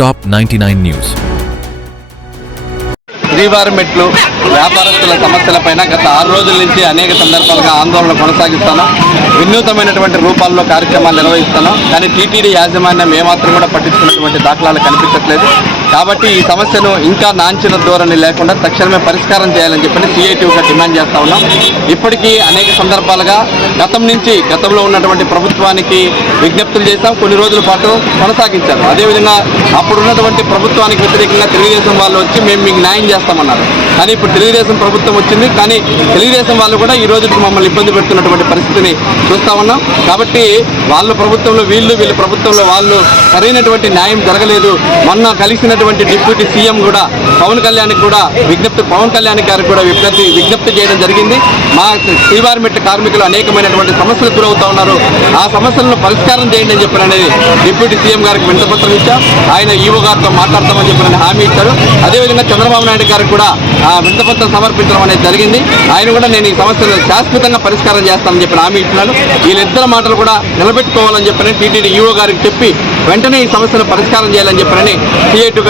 Top 99 News. శ్రీవారి మెట్లు వ్యాపారస్తుల సమస్యలపైన గత ఆరు రోజుల నుంచి అనేక సందర్భాలుగా ఆందోళన కొనసాగిస్తాను. వినూతమైనటువంటి రూపాల్లో కార్యక్రమాలు నిర్వహిస్తాను. కానీ టీటీడీ యాజమాన్యం ఏమాత్రం కూడా పట్టించుకున్నటువంటి దాఖలాలు కనిపించట్లేదు. కాబట్టి ఈ సమస్యను ఇంకా నాంచిన ధోరణి లేకుండా తక్షణమే పరిష్కారం చేయాలని చెప్పి సిఐటిగా డిమాండ్ చేస్తా ఉన్నాం. ఇప్పటికీ అనేక సందర్భాలుగా గతం నుంచి గతంలో ఉన్నటువంటి ప్రభుత్వానికి విజ్ఞప్తులు చేశాం. కొన్ని రోజుల పాటు కొనసాగించారు. అదేవిధంగా అప్పుడు ఉన్నటువంటి ప్రభుత్వానికి వ్యతిరేకంగా తెలుగుదేశం వాళ్ళు వచ్చి మేము మీకు న్యాయం చేస్తామన్నారు. కానీ ఇప్పుడు తెలుగుదేశం ప్రభుత్వం వచ్చింది. కానీ తెలుగుదేశం వాళ్ళు కూడా ఈ రోజు మమ్మల్ని ఇబ్బంది పెడుతున్నటువంటి పరిస్థితిని చూస్తా ఉన్నాం. కాబట్టి వాళ్ళ ప్రభుత్వంలో వీళ్ళు వీళ్ళ ప్రభుత్వంలో వాళ్ళు సరైనటువంటి న్యాయం జరగలేదు. మొన్న ఉన్నటువంటి డిప్యూటీ సీఎం కూడా పవన్ కళ్యాణ్ కూడా విజ్ఞప్తి పవన్ కళ్యాణ్ గారికి కూడా విజ్ఞప్తి విజ్ఞప్తి చేయడం జరిగింది. మా శ్రీవారిమెట్ట కార్మికులు అనేకమైనటువంటి సమస్యలు గురవుతా ఉన్నారు. ఆ సమస్యలను పరిష్కారం చేయండి అని చెప్పిన అనేది డిప్యూటీ సీఎం గారికి వింతపత్రం ఇచ్చాం. ఆయన ఈవో గారితో మాట్లాడతామని చెప్పిన హామీ ఇచ్చారు. అదేవిధంగా చంద్రబాబు నాయుడు గారికి కూడా ఆ వింతపత్రం సమర్పించడం అనేది జరిగింది. ఆయన కూడా నేను ఈ సమస్యను శాశ్వతంగా పరిష్కారం చేస్తానని చెప్పిన హామీ ఇచ్చినాను. వీళ్ళిద్దరు మాటలు కూడా నిలబెట్టుకోవాలని చెప్పిన టీటీడీ ఈవో గారికి చెప్పి వెంటనే ఈ సమస్యను పరిష్కారం చేయాలని చెప్పినని సిఐటిగా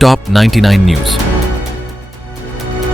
top 99 news.